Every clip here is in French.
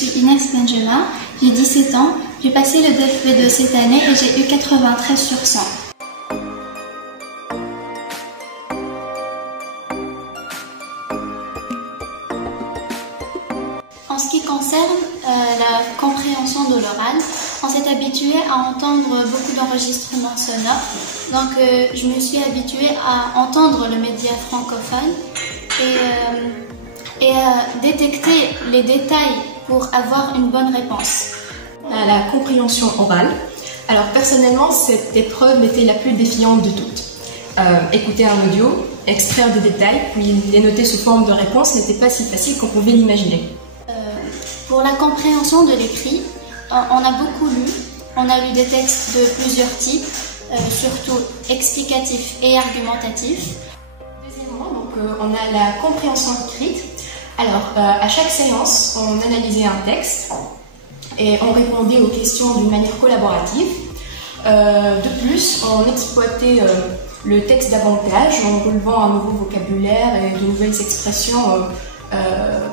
suis Inès Benjamin, j'ai 17 ans, j'ai passé le DELF-B2 cette année et j'ai eu 93 sur 100. En ce qui concerne la compréhension de l'oral, on s'est habitué à entendre beaucoup d'enregistrements sonores. Donc je me suis habituée à entendre le média francophone et à détecter les détails pour avoir une bonne réponse. À la compréhension orale. Alors personnellement, cette épreuve était la plus défiante de toutes. Écouter un audio, extraire des détails, puis les noter sous forme de réponse n'était pas si facile qu'on pouvait l'imaginer. Pour la compréhension de l'écrit, on a beaucoup lu. On a lu des textes de plusieurs types, surtout explicatifs et argumentatifs. Deuxièmement, on a la compréhension écrite. Alors, à chaque séance, on analysait un texte et on répondait aux questions d'une manière collaborative. De plus, on exploitait le texte davantage en relevant un nouveau vocabulaire et de nouvelles expressions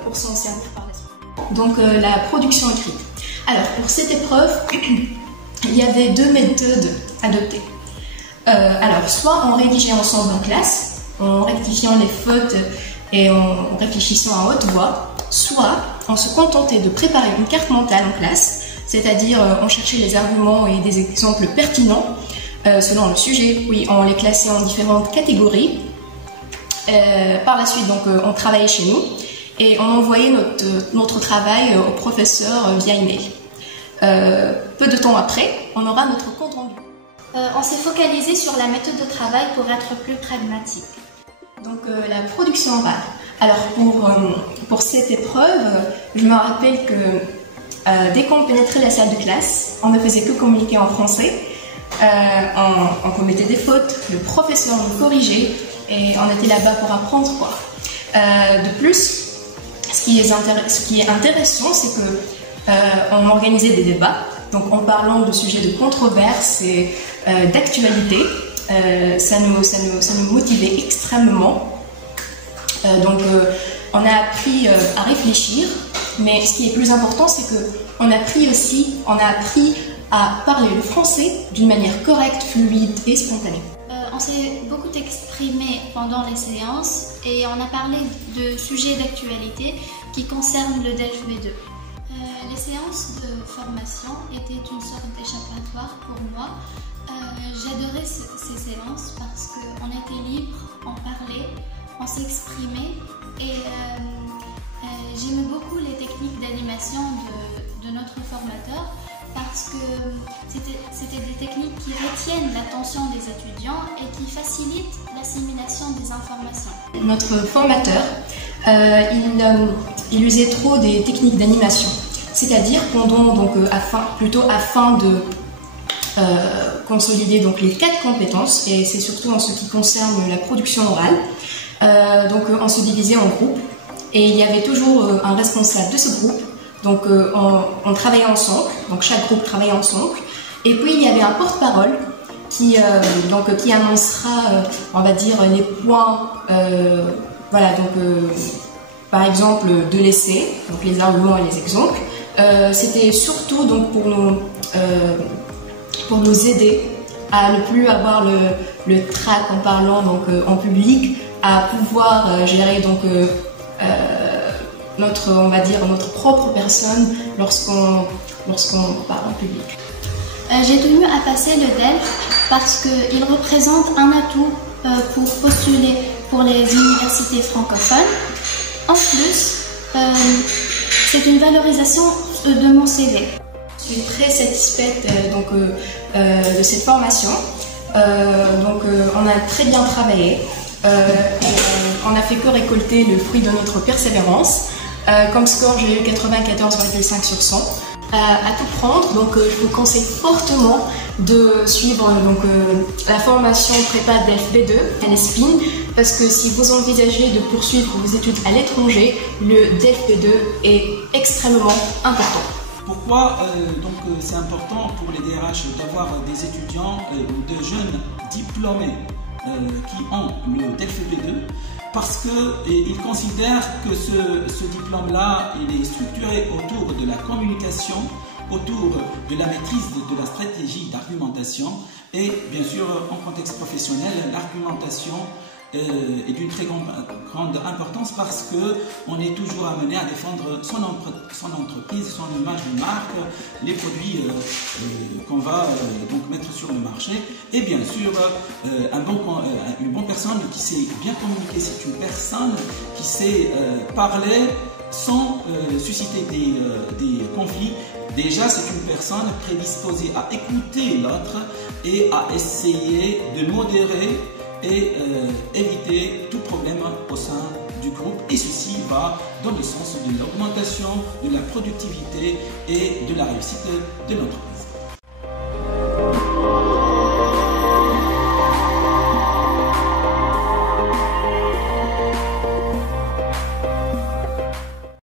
pour s'en servir par la suite. Donc la production écrite. Alors pour cette épreuve, il y avait deux méthodes adoptées. Alors soit on rédigeait ensemble en classe, en rectifiant les fautes et en réfléchissant à haute voix, soit on se contentait de préparer une carte mentale en classe, c'est-à-dire on cherchait les arguments et des exemples pertinents selon le sujet, puis on les classait en différentes catégories. Par la suite, on travaillait chez nous et on envoyait notre travail au professeur via email. Peu de temps après, on aura notre compte rendu. On s'est focalisé sur la méthode de travail pour être plus pragmatique. Donc la production orale. Alors pour cette épreuve, je me rappelle que dès qu'on pénétrait la salle de classe, on ne faisait que communiquer en français. On commettait des fautes, le professeur nous corrigeait et on était là-bas pour apprendre quoi. De plus, ce qui est intéressant, c'est qu'on organisait des débats, donc en parlant de sujets de controverse et d'actualité. Ça nous motivait extrêmement. On a appris à réfléchir, mais ce qui est plus important, c'est qu'on a appris à parler le français d'une manière correcte, fluide et spontanée. On s'est beaucoup exprimé pendant les séances et on a parlé de sujets d'actualité qui concernent le DELF-B2. Les séances de formation étaient une sorte d'échappatoire pour moi. J'adorais ces séances parce qu'on était libre, on parlait, on s'exprimait et j'aimais beaucoup les techniques d'animation de notre formateur parce que c'était des techniques qui retiennent l'attention des étudiants et qui facilitent l'assimilation des informations. Notre formateur, il usait trop des techniques d'animation, c'est-à-dire afin de consolider les 4 compétences, et c'est surtout en ce qui concerne la production orale. On se divisait en groupes et il y avait toujours un responsable de ce groupe. Donc on travaillait ensemble, donc chaque groupe travaillait ensemble. Et puis il y avait un porte-parole qui annoncera, on va dire, les points, par exemple de l'essai, donc les arguments et les exemples. C'était surtout pour nous aider à ne plus avoir le trac en parlant en public, à pouvoir gérer notre propre personne lorsqu'on parle en public. J'ai tenu à passer le DELF parce qu'il représente un atout pour postuler pour les universités francophones. En plus, c'est une valorisation de mon CV. Je suis très satisfaite de cette formation. On a très bien travaillé. On n'a fait que récolter le fruit de notre persévérance. Comme score, j'ai eu 94,5 sur 100. À tout prendre, je vous conseille fortement de suivre la formation prépa DELF-B2 à l'ESPIN, parce que si vous envisagez de poursuivre vos études à l'étranger, le DELF-B2 est extrêmement important. Pourquoi c'est important pour les DRH d'avoir des étudiants ou de jeunes diplômés qui ont le DELF-B2? parce qu'il considère que ce diplôme-là, il est structuré autour de la communication, autour de la maîtrise de la stratégie d'argumentation et bien sûr en contexte professionnel, l'argumentation est d'une très grande importance parce qu'on est toujours amené à défendre son entreprise, son image de marque, les produits qu'on va donc mettre sur le marché. Et bien sûr, une bonne personne qui sait bien communiquer, c'est une personne qui sait parler sans susciter des conflits. Déjà, c'est une personne prédisposée à écouter l'autre et à essayer de modérer et éviter tout problème au sein du groupe, et ceci va dans le sens de l'augmentation de la productivité et de la réussite de l'entreprise.